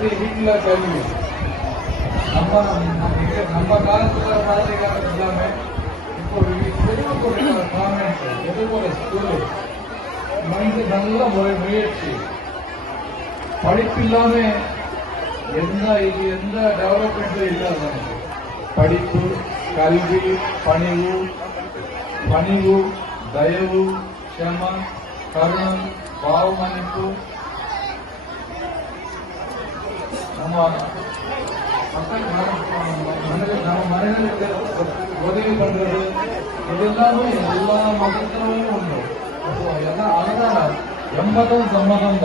பற்றி வீட்டில் கேள்வி நம்ம நம்ம காலத்தில் மாதிரி காலம் இல்லாம இப்போ தெருவுக்குள்ள கான்வென்ட் தெருவுக்குள்ள ஸ்கூலு மனித நல்ல முறை முயற்சி. படிப்பு இல்லாம எந்த இது எந்த டெவலப்மெண்ட்டும் இல்லாத படிப்பு கல்வி பணிவு பணிவு தயவு க்ஷம கருணம் பாவமன்னிப்பு ನಮ್ಮ ಮನೆಯಲ್ಲಿ ನಮ್ಮ ಮನೆಯಲ್ಲಿ ಬಂದಿರೋದು ಇದೆಲ್ಲರೂ ಎಲ್ಲ ಮತಗಳನ್ನು ಉಂಟು ಎಲ್ಲ ಆಗ ಎಂಬತ್ತೊಂದು ಸಂಬಂಧ